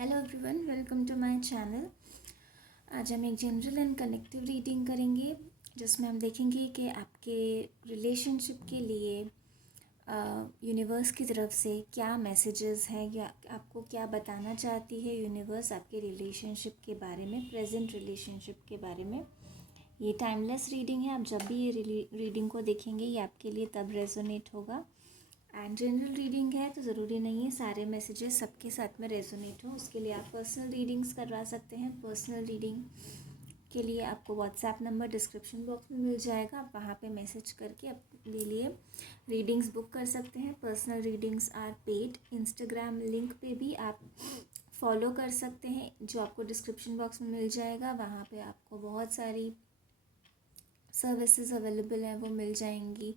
Hello everyone, welcome to my channel. आज हम एक जनरल एंड कनेक्टिव रीडिंग करेंगे जिसमें हम देखेंगे कि आपके रिलेशनशिप के लिए यूनिवर्स की तरफ से क्या मैसेजेस हैं या आपको क्या बताना चाहती है यूनिवर्स आपके रिलेशनशिप के बारे में, प्रेजेंट रिलेशनशिप के बारे में। ये टाइमलेस रीडिंग है। आप जब भी ये रीडिंग को देखेंगे ये आपके लिए तब रेजोनेट होगा। एंड जनरल रीडिंग है तो ज़रूरी नहीं है सारे मैसेजेस सबके साथ में रेजोनेट हो। उसके लिए आप पर्सनल रीडिंग्स करवा सकते हैं। पर्सनल रीडिंग के लिए आपको व्हाट्सएप नंबर डिस्क्रिप्शन बॉक्स में मिल जाएगा। आप वहाँ पे मैसेज करके अपने लिए रीडिंग्स बुक कर सकते हैं। Personal readings are paid. Instagram link पे भी आप फॉलो कर सकते हैं जो आपको डिस्क्रिप्शन बॉक्स में मिल जाएगा। वहाँ पे आपको बहुत सारी सर्विसेज अवेलेबल हैं, वो मिल जाएंगी।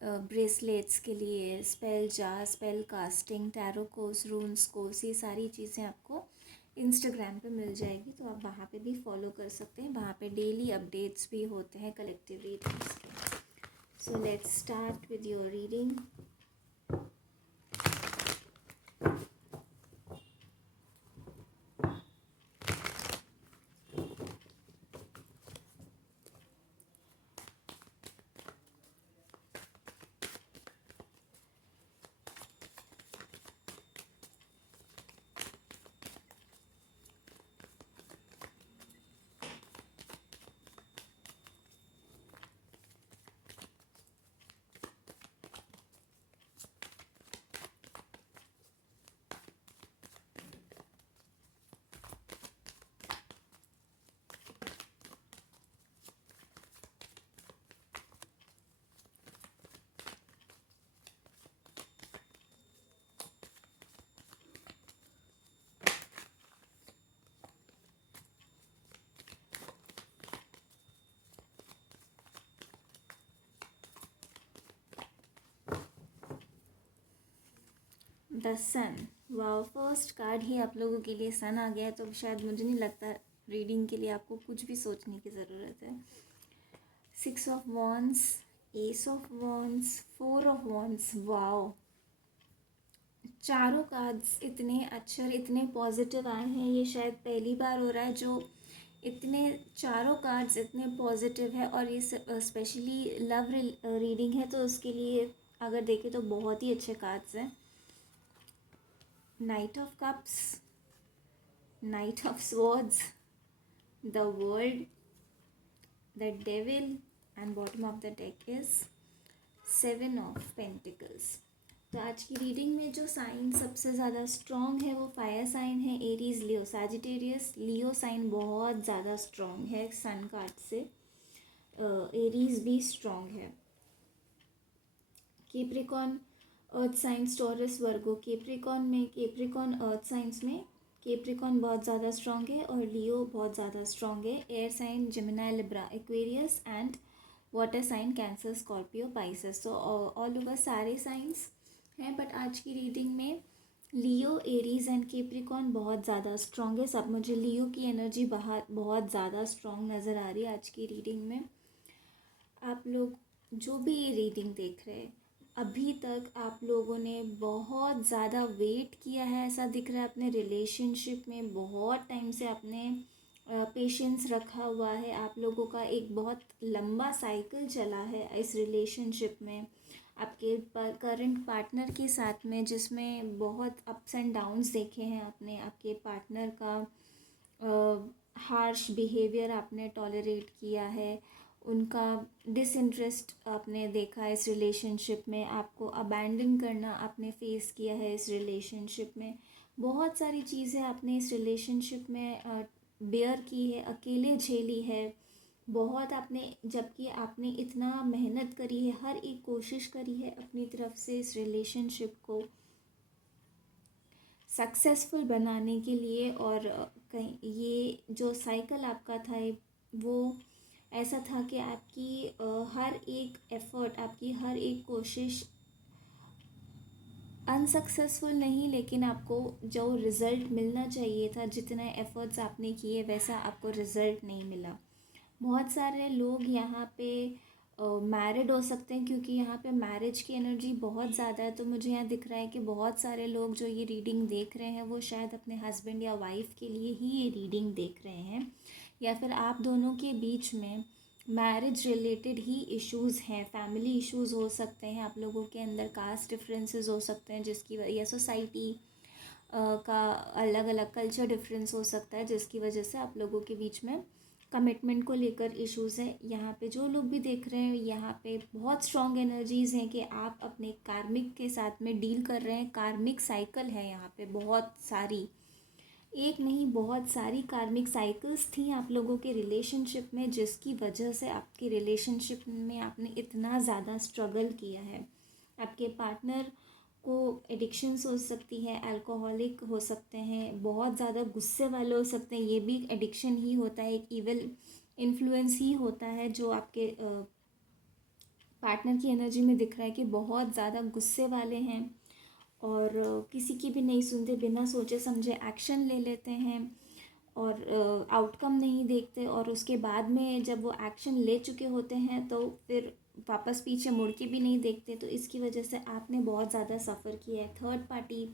ब्रेसलेट्स के लिए, spell jar, spell casting, tarot course, रून्स course, ये सारी चीज़ें आपको इंस्टाग्राम पे मिल जाएगी। तो आप वहाँ पे भी फॉलो कर सकते हैं। वहाँ पे डेली अपडेट्स भी होते हैं कलेक्टिव रीडिंग्स के। So let's start with your reading. The sun. Wow, first card ही आप लोगों के लिए सन आ गया है, तो शायद मुझे नहीं लगता रीडिंग के लिए आपको कुछ भी सोचने की ज़रूरत है। 6 of wands, S of wands, 4 of wands. Wow, चारों कार्ड्स इतने अच्छे और इतने पॉजिटिव आए हैं। ये शायद पहली बार हो रहा है जो इतने चारों कार्ड्स इतने पॉजिटिव है। और ये स्पेशली लव रीडिंग है तो उसके लिए अगर देखें तो बहुत ही अच्छे कार्ड्स हैं। Night of cups, night of swords, the world, the devil, and bottom of the deck is 7 of pentacles. तो आज की रीडिंग में जो साइन सबसे ज़्यादा स्ट्रॉन्ग है वो फायर साइन है, एरीज, लियो, सैजिटेरियस। लियो साइन बहुत ज़्यादा स्ट्रॉन्ग है सन कार्ड से। एरीज भी स्ट्रॉन्ग है। केप्रिकॉन, अर्थ साइंस, टॉरस, वर्गो। केप्रिकॉन अर्थ साइंस में केप्रिकॉन बहुत ज़्यादा स्ट्रॉन्ग है और लियो बहुत ज़्यादा स्ट्रॉन्ग है। Air sign Gemini, Libra, Aquarius and water sign cancer, Scorpio, Pisces. तो ऑल ओवर सारे साइंस हैं, बट आज की रीडिंग में लियो, एरीज एंड केप्रिकॉन बहुत ज़्यादा स्ट्रॉन्ग है। सब मुझे लियो की एनर्जी बहुत ज़्यादा स्ट्रॉन्ग नज़र आ रही है आज की रीडिंग में। आप लोग जो भी ये रीडिंग देख रहे हैं, अभी तक आप लोगों ने बहुत ज़्यादा वेट किया है ऐसा दिख रहा है अपने रिलेशनशिप में। बहुत टाइम से आपने पेशेंस रखा हुआ है। आप लोगों का एक बहुत लंबा साइकिल चला है इस रिलेशनशिप में आपके करंट पार्टनर के साथ में, जिसमें बहुत अप्स एंड डाउन्स देखे हैं आपने। आपके पार्टनर का हार्श बिहेवियर आपने टॉलरेट किया है, उनका डिसइंटरेस्ट आपने देखा इस रिलेशनशिप में, आपको अबैंडन करना आपने फेस किया है इस रिलेशनशिप में। बहुत सारी चीज़ें आपने इस रिलेशनशिप में बेयर की है, अकेले झेली है बहुत आपने, जबकि आपने इतना मेहनत करी है, हर एक कोशिश करी है अपनी तरफ से इस रिलेशनशिप को सक्सेसफुल बनाने के लिए। और कहीं ये जो साइकिल आपका था वो ऐसा था कि आपकी हर एक एफ़र्ट, आपकी हर एक कोशिश अनसक्सेसफुल नहीं, लेकिन आपको जो रिज़ल्ट मिलना चाहिए था, जितने एफ़र्ट्स आपने किए वैसा आपको रिज़ल्ट नहीं मिला। बहुत सारे लोग यहाँ पे मैरिड हो सकते हैं, क्योंकि यहाँ पे मैरिज की एनर्जी बहुत ज़्यादा है। तो मुझे यहाँ दिख रहा है कि बहुत सारे लोग जो ये रीडिंग देख रहे हैं वो शायद अपने हस्बैंड या वाइफ के लिए ही ये रीडिंग देख रहे हैं, या फिर आप दोनों के बीच में मैरिज रिलेटेड ही इश्यूज़ हैं, फैमिली इश्यूज़ हो सकते हैं, आप लोगों के अंदर कास्ट डिफरेंसेस हो सकते हैं जिसकी या सोसाइटी का अलग अलग कल्चर डिफरेंस हो सकता है, जिसकी वजह से आप लोगों के बीच में कमिटमेंट को लेकर इश्यूज़ हैं। यहाँ पे जो लोग भी देख रहे हैं, यहाँ पे बहुत स्ट्रॉन्ग एनर्जीज़ हैं कि आप अपने कार्मिक के साथ में डील कर रहे हैं। कार्मिक साइकिल है यहाँ पे बहुत सारी, एक नहीं बहुत सारी कार्मिक साइकिल्स थी आप लोगों के रिलेशनशिप में, जिसकी वजह से आपके रिलेशनशिप में आपने इतना ज़्यादा स्ट्रगल किया है। आपके पार्टनर को एडिक्शंस हो सकती है, अल्कोहलिक हो सकते हैं, बहुत ज़्यादा गुस्से वाले हो सकते हैं, ये भी एडिक्शन ही होता है, एक इविल इन्फ्लुएंस ही होता है जो आपके पार्टनर की एनर्जी में दिख रहा है कि बहुत ज़्यादा गुस्से वाले हैं और किसी की भी नहीं सुनते, बिना सोचे समझे एक्शन ले लेते हैं और आउटकम नहीं देखते, और उसके बाद में जब वो एक्शन ले चुके होते हैं तो फिर वापस पीछे मुड़ के भी नहीं देखते। तो इसकी वजह से आपने बहुत ज़्यादा सफ़र किया है। थर्ड पार्टी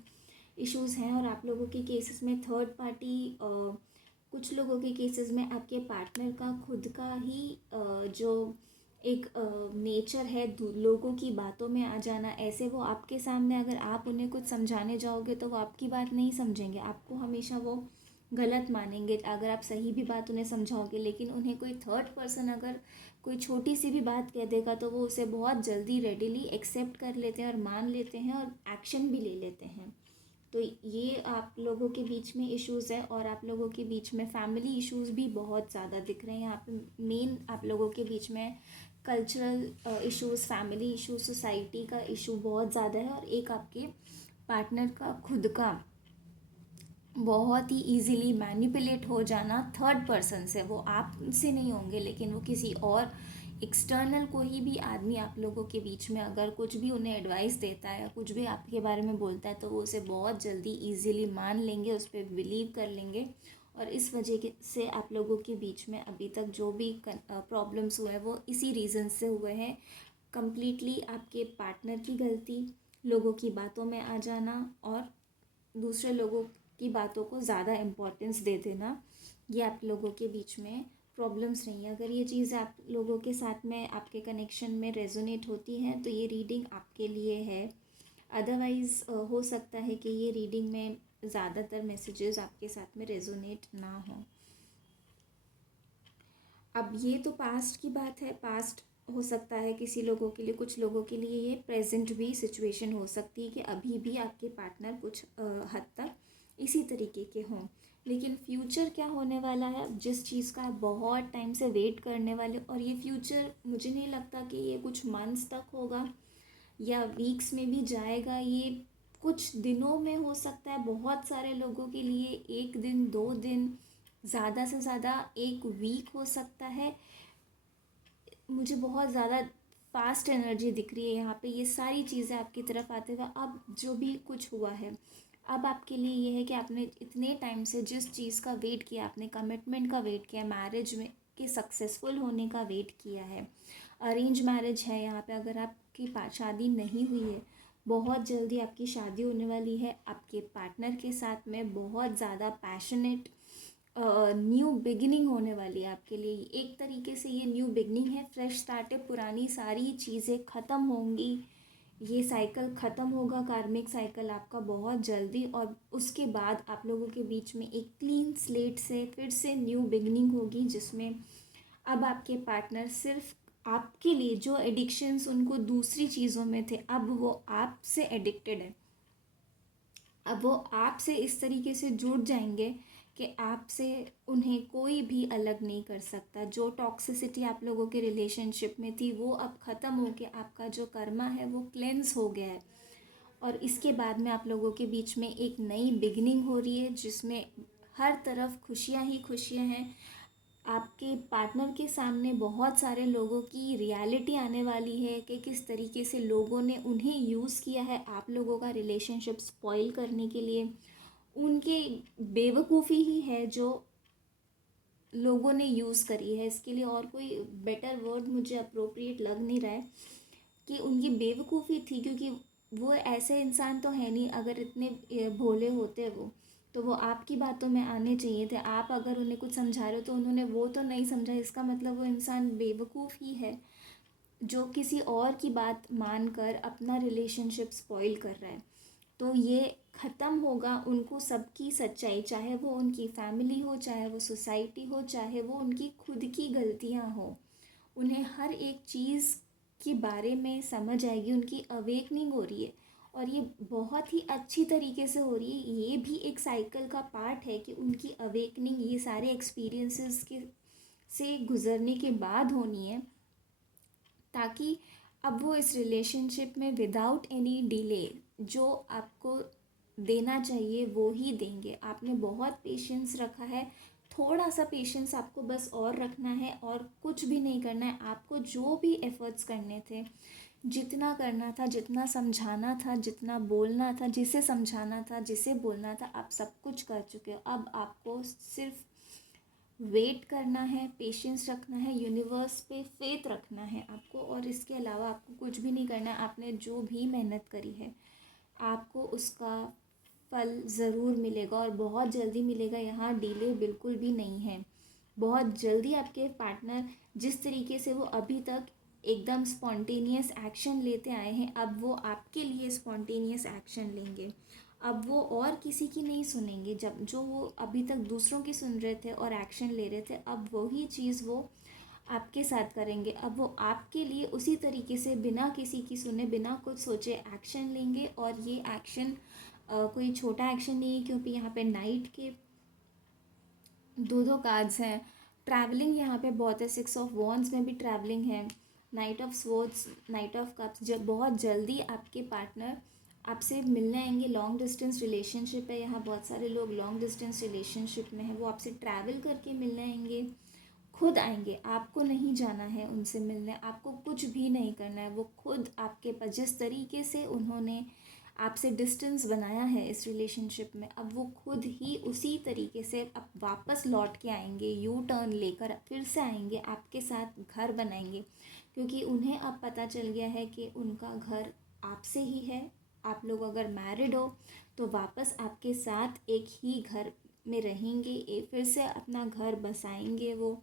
इश्यूज़ हैं, और आप लोगों के केसेस में थर्ड पार्टी, कुछ लोगों के केसेस में आपके पार्टनर का खुद का ही जो एक नेचर है लोगों की बातों में आ जाना। ऐसे वो आपके सामने अगर आप उन्हें कुछ समझाने जाओगे तो वो आपकी बात नहीं समझेंगे, आपको हमेशा वो गलत मानेंगे अगर आप सही भी बात उन्हें समझाओगे। लेकिन उन्हें कोई थर्ड पर्सन अगर कोई छोटी सी भी बात कह देगा तो वो उसे बहुत जल्दी रेडिली एक्सेप्ट कर लेते हैं और मान लेते हैं और एक्शन भी ले लेते हैं। तो ये आप लोगों के बीच में इश्यूज़ है, और आप लोगों के बीच में फैमिली इश्यूज़ भी बहुत ज़्यादा दिख रहे हैं यहाँ पे। मेन आप लोगों के बीच में cultural issues, family issues, society का इशू बहुत ज़्यादा है, और एक आपके पार्टनर का खुद का बहुत ही इजीली मैनिपुलेट हो जाना थर्ड पर्सन से। वो आपसे नहीं होंगे लेकिन वो किसी और एक्सटर्नल कोई भी आदमी आप लोगों के बीच में अगर कुछ भी उन्हें एडवाइस देता है या कुछ भी आपके बारे में बोलता है तो वो उसे बहुत जल्दी इजीली मान लेंगे, उस पर बिलीव कर लेंगे। और इस वजह से आप लोगों के बीच में अभी तक जो भी प्रॉब्लम्स हुए हैं वो इसी रीज़न से हुए हैं। कम्प्लीटली आपके पार्टनर की गलती, लोगों की बातों में आ जाना और दूसरे लोगों की बातों को ज़्यादा इम्पोर्टेंस दे देना, ये आप लोगों के बीच में प्रॉब्लम्स रही हैं। अगर ये चीज़ आप लोगों के साथ में आपके कनेक्शन में रेजोनेट होती हैं तो ये रीडिंग आपके लिए है। अदरवाइज़ हो सकता है कि ये रीडिंग में ज़्यादातर मैसेजेस आपके साथ में रेजोनेट ना हो। अब ये तो पास्ट की बात है, पास्ट हो सकता है किसी लोगों के लिए, कुछ लोगों के लिए ये प्रेजेंट भी सिचुएशन हो सकती है कि अभी भी आपके पार्टनर कुछ हद तक इसी तरीके के हों। लेकिन फ्यूचर क्या होने वाला है, जिस चीज़ का आप बहुत टाइम से वेट करने वाले, और ये फ्यूचर मुझे नहीं लगता कि ये कुछ मंथ्स तक होगा या वीक्स में भी जाएगा, ये कुछ दिनों में हो सकता है। बहुत सारे लोगों के लिए 1 दिन 2 दिन, ज़्यादा से ज़्यादा 1 वीक हो सकता है। मुझे बहुत ज़्यादा फास्ट एनर्जी दिख रही है यहाँ पे, ये सारी चीज़ें आपकी तरफ आते हुए। अब जो भी कुछ हुआ है अब आपके लिए ये है कि आपने इतने टाइम से जिस चीज़ का वेट किया, आपने कमिटमेंट का वेट किया, मैरिज में के सक्सेसफुल होने का वेट किया है। अरेंज मैरिज है यहाँ पे, अगर आपकी शादी नहीं हुई है, बहुत जल्दी आपकी शादी होने वाली है आपके पार्टनर के साथ में। बहुत ज़्यादा पैशनेट न्यू बिगिनिंग होने वाली है आपके लिए। एक तरीके से ये न्यू बिगिनिंग है, फ्रेश स्टार्ट है, पुरानी सारी चीज़ें ख़त्म होंगी, ये साइकिल ख़त्म होगा, कार्मिक साइकिल आपका बहुत जल्दी। और उसके बाद आप लोगों के बीच में एक क्लीन स्लेट से फिर से न्यू बिगिनिंग होगी, जिसमें अब आपके पार्टनर सिर्फ आपके लिए, जो एडिक्शंस उनको दूसरी चीज़ों में थे अब वो आपसे एडिक्टेड है। अब वो आपसे इस तरीके से जुड़ जाएंगे कि आपसे उन्हें कोई भी अलग नहीं कर सकता। जो टॉक्सिसिटी आप लोगों के रिलेशनशिप में थी वो अब ख़त्म हो के आपका जो कर्मा है वो क्लेंस हो गया है। और इसके बाद में आप लोगों के बीच में एक नई बिगिनिंग हो रही है, जिसमें हर तरफ खुशियाँ ही खुशियाँ हैं। आपके पार्टनर के सामने बहुत सारे लोगों की रियलिटी आने वाली है कि किस तरीके से लोगों ने उन्हें यूज़ किया है आप लोगों का रिलेशनशिप स्पॉइल करने के लिए। उनके बेवकूफ़ी ही है जो लोगों ने यूज़ करी है, इसके लिए और कोई बेटर वर्ड मुझे अप्रोप्रिएट लग नहीं रहा है, कि उनकी बेवकूफ़ी थी, क्योंकि वो ऐसे इंसान तो है नहीं। अगर इतने भोले होते वो, तो वो आपकी बातों में आने चाहिए थे। आप अगर उन्हें कुछ समझा रहे हो तो उन्होंने वो तो नहीं समझा, इसका मतलब वो इंसान बेवकूफ़ ही है, जो किसी और की बात मानकर अपना रिलेशनशिप स्पॉइल कर रहा है। तो ये ख़त्म होगा उनको सबकी सच्चाई, चाहे वो उनकी फैमिली हो, चाहे वो सोसाइटी हो, चाहे वो उनकी खुद की गलतियाँ हो। उन्हें हर एक चीज़ के बारे में समझ आएगी, उनकी अवेकनिंग हो रही है, और ये बहुत ही अच्छी तरीके से हो रही है। ये भी एक साइकिल का पार्ट है कि उनकी अवेकनिंग ये सारे एक्सपीरियंसेस के से गुज़रने के बाद होनी है, ताकि अब वो इस रिलेशनशिप में विदाउट एनी डिले जो आपको देना चाहिए वो ही देंगे। आपने बहुत पेशेंस रखा है, थोड़ा सा पेशेंस आपको बस और रखना है, और कुछ भी नहीं करना है। आपको जो भी एफर्ट्स करने थे, जितना करना था, जितना समझाना था, जितना बोलना था, जिसे समझाना था, जिसे बोलना था, आप सब कुछ कर चुके हो। अब आपको सिर्फ वेट करना है, पेशेंस रखना है, यूनिवर्स पे फेथ रखना है आपको, और इसके अलावा आपको कुछ भी नहीं करना है। आपने जो भी मेहनत करी है, आपको उसका फल ज़रूर मिलेगा, और बहुत जल्दी मिलेगा। यहाँ डिले बिल्कुल भी नहीं है। बहुत जल्दी आपके पार्टनर जिस तरीके से वो अभी तक एकदम स्पॉन्टेनियस एक्शन लेते आए हैं, अब वो आपके लिए स्पॉन्टेनियस एक्शन लेंगे। अब वो और किसी की नहीं सुनेंगे। जब जो वो अभी तक दूसरों की सुन रहे थे और एक्शन ले रहे थे, अब वही चीज़ वो आपके साथ करेंगे। अब वो आपके लिए उसी तरीके से बिना किसी की सुने, बिना कुछ सोचे एक्शन लेंगे। और ये एक्शन कोई छोटा एक्शन नहीं है, क्योंकि यहाँ पे नाइट के दो कार्ड्स हैं। ट्रैवलिंग यहाँ पे बहुत है, 6 ऑफ वॉन्ड्स में भी ट्रैवलिंग है, night of swords, night of cups. जब बहुत जल्दी आपके पार्टनर आपसे मिलने आएंगे। लॉन्ग डिस्टेंस रिलेशनशिप है यहाँ, बहुत सारे लोग लॉन्ग डिस्टेंस रिलेशनशिप में हैं। वो आपसे ट्रैवल करके मिलने आएंगे, खुद आएंगे, आपको नहीं जाना है उनसे मिलने, आपको कुछ भी नहीं करना है। वो खुद आपके पास, जिस तरीके से उन्होंने आपसे डिस्टेंस बनाया है इस रिलेशनशिप में, अब वो खुद ही उसी तरीके से अब वापस लौट के आएंगे, यू टर्न लेकर फिर से आएंगे, आपके साथ घर बनाएंगे। क्योंकि उन्हें अब पता चल गया है कि उनका घर आपसे ही है। आप लोग अगर मैरिड हो तो वापस आपके साथ एक ही घर में रहेंगे, फिर से अपना घर बसाएंगे। वो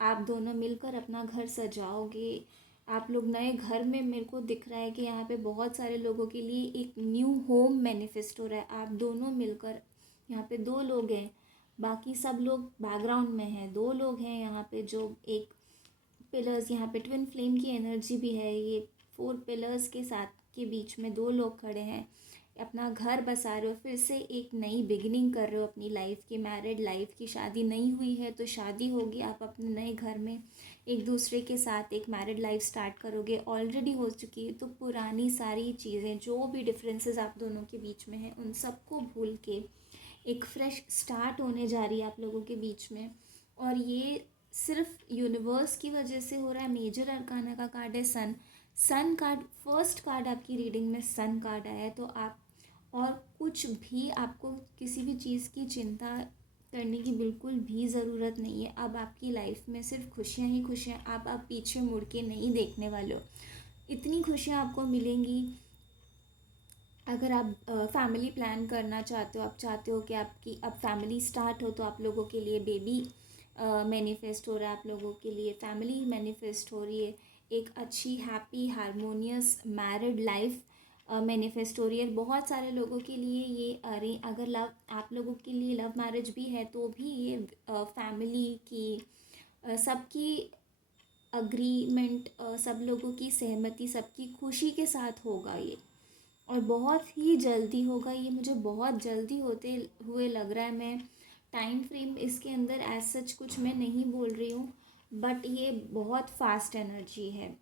आप दोनों मिलकर अपना घर सजाओगे। आप लोग नए घर में, मेरे को दिख रहा है कि यहाँ पे बहुत सारे लोगों के लिए एक न्यू होम मैनिफेस्ट हो रहा है। आप दोनों मिलकर, यहाँ पे 2 लोग हैं, बाकी सब लोग बैकग्राउंड में हैं। 2 लोग हैं यहाँ पे, जो एक पिलर्स, यहाँ पे ट्विन फ्लेम की एनर्जी भी है। ये 4 पिलर्स के साथ के बीच में 2 लोग खड़े हैं। अपना घर बसा रहे हो, फिर से एक नई बिगिनिंग कर रहे हो अपनी लाइफ की, मैरिड लाइफ की। शादी नहीं हुई है तो शादी होगी, आप अपने नए घर में एक दूसरे के साथ एक मैरिड लाइफ स्टार्ट करोगे। ऑलरेडी हो चुकी है तो पुरानी सारी चीज़ें, जो भी डिफरेंसेस आप दोनों के बीच में हैं, उन सबको भूल के एक फ्रेश स्टार्ट होने जा रही है आप लोगों के बीच में। और ये सिर्फ यूनिवर्स की वजह से हो रहा है। मेजर अरकाना का कार्ड है सन। सन कार्ड, फर्स्ट कार्ड आपकी रीडिंग में सन कार्ड आया है। तो आप और कुछ भी, आपको किसी भी चीज़ की चिंता करने की बिल्कुल भी ज़रूरत नहीं है। अब आपकी लाइफ में सिर्फ खुशियाँ ही खुशियाँ। आप पीछे मुड़ के नहीं देखने वाले हो। इतनी खुशियाँ आपको मिलेंगी। अगर आप फैमिली प्लान करना चाहते हो, आप चाहते हो कि आपकी अब फैमिली स्टार्ट हो, तो आप लोगों के लिए बेबी मैनिफेस्ट हो रहा है, आप लोगों के लिए फैमिली मैनिफेस्ट हो रही है, एक अच्छी happy harmonious married life manifest हो रही है। बहुत सारे लोगों के लिए ये अगर लव, आप लोगों के लिए लव मैरिज भी है तो भी ये फैमिली की सबकी अग्रीमेंट, सब लोगों की सहमति, सबकी खुशी के साथ होगा ये। और बहुत ही जल्दी होगा ये, मुझे बहुत जल्दी होते हुए लग रहा है। मैं टाइम फ्रेम इसके अंदर एज सच कुछ मैं नहीं बोल रही हूँ, बट ये बहुत फास्ट एनर्जी है।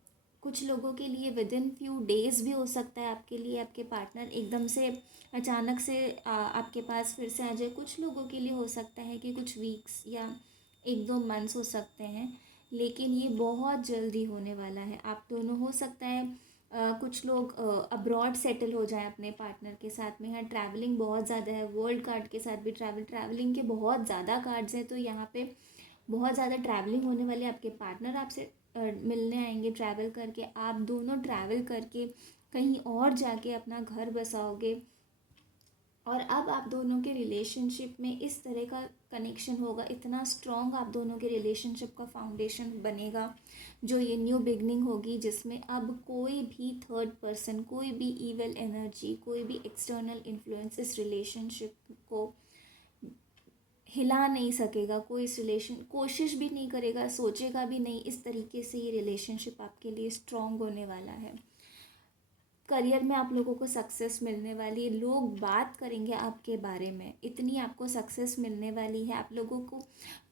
कुछ लोगों के लिए विद इन फ्यू डेज़ भी हो सकता है आपके लिए आपके पार्टनर एकदम से अचानक से आपके पास फिर से आ जाए। कुछ लोगों के लिए हो सकता है कि कुछ वीक्स या 1-2 मंथ्स हो सकते हैं, लेकिन ये बहुत जल्दी होने वाला है। आप दोनों, हो सकता है कुछ लोग अब्रॉड सेटल हो जाएं अपने पार्टनर के साथ में। यहाँ ट्रैवलिंग बहुत ज़्यादा है, वर्ल्ड कार्ड के साथ भी ट्रैवलिंग के बहुत ज़्यादा कार्ड्स हैं। तो यहाँ पे बहुत ज़्यादा ट्रैवलिंग होने वाली है, आपके पार्टनर आपसे मिलने आएंगे ट्रैवल करके, आप दोनों ट्रैवल करके कहीं और जाके अपना घर बसाओगे, और अब आप दोनों के रिलेशनशिप में इस तरह का कनेक्शन होगा, इतना स्ट्रॉन्ग आप दोनों के रिलेशनशिप का फाउंडेशन बनेगा, जो ये न्यू बिगनिंग होगी, जिसमें अब कोई भी थर्ड पर्सन, कोई भी इविल एनर्जी, कोई भी एक्सटर्नल इन्फ्लुएंस इस रिलेशनशिप को हिला नहीं सकेगा, कोई इस रिलेशन कोशिश भी नहीं करेगा, सोचेगा भी नहीं। इस तरीके से ये रिलेशनशिप आपके लिए स्ट्रॉन्ग होने वाला है। करियर में आप लोगों को सक्सेस मिलने वाली है, लोग बात करेंगे आपके बारे में, इतनी आपको सक्सेस मिलने वाली है। आप लोगों को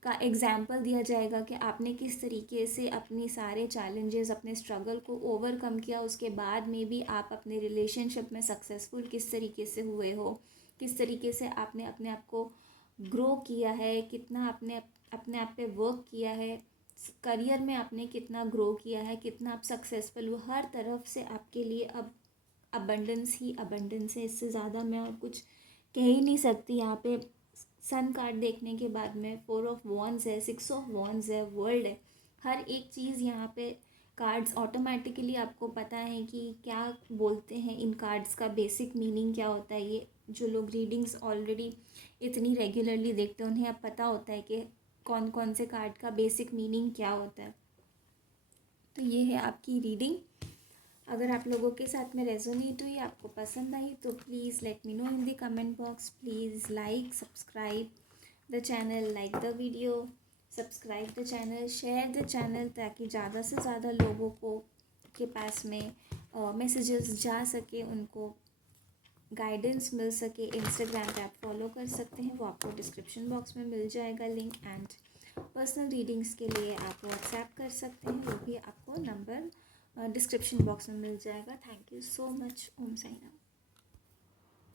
का एग्जाम्पल दिया जाएगा कि आपने किस तरीके से अपनी सारे चैलेंजेस, अपने स्ट्रगल को ओवरकम किया, उसके बाद में भी आप अपने रिलेशनशिप में सक्सेसफुल किस तरीके से हुए हो, किस तरीके से आपने अपने आप को ग्रो किया है, कितना आपने अपने आप पे वर्क किया है, करियर में आपने कितना ग्रो किया है, कितना आप सक्सेसफुल हो। हर तरफ से आपके लिए अब अबंडेंस ही अबंडेंस है, इससे ज़्यादा मैं और कुछ कह ही नहीं सकती। यहाँ पे सन कार्ड देखने के बाद में 4 ऑफ वॉन्ड्स है, 6 ऑफ वॉन्ड्स है, वर्ल्ड है, हर एक चीज़ यहाँ पे कार्ड्स ऑटोमेटिकली आपको पता है कि क्या बोलते हैं, इन कार्ड्स का बेसिक मीनिंग क्या होता है। ये जो लोग रीडिंग्स ऑलरेडी इतनी रेगुलरली देखते हैं, उन्हें अब पता होता है कि कौन कौन से कार्ड का बेसिक मीनिंग क्या होता है। तो ये है आपकी रीडिंग। अगर आप लोगों के साथ में रेजोनेट हुई, आपको पसंद आई, तो please let me know in the comment box. Please like, subscribe the channel, like the video, subscribe the channel, share the channel, ताकि ज़्यादा से ज़्यादा लोगों को के पास में मैसेजेस जा सके, उनको गाइडेंस मिल सके। इंस्टाग्राम पे आप फॉलो कर सकते हैं, वो आपको डिस्क्रिप्शन बॉक्स में मिल जाएगा लिंक। एंड पर्सनल रीडिंग्स के लिए आप व्हाट्सएप कर सकते हैं, वो भी आपको नंबर डिस्क्रिप्शन बॉक्स में मिल जाएगा। Thank you so much. Om Sai Ram.